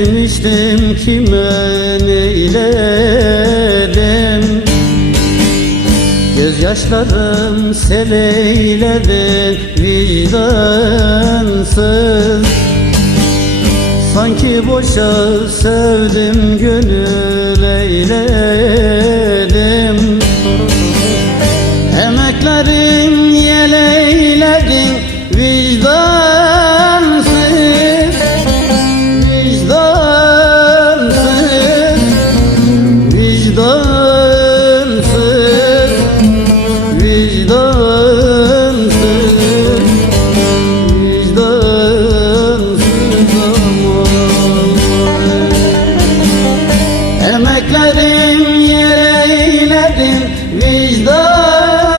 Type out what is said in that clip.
içtim kime neyledim Gözyaşlarım sel eyledi vicdansız. Sanki boşa sevdim gönül eyledim Emeklerim yere eyledim vicdan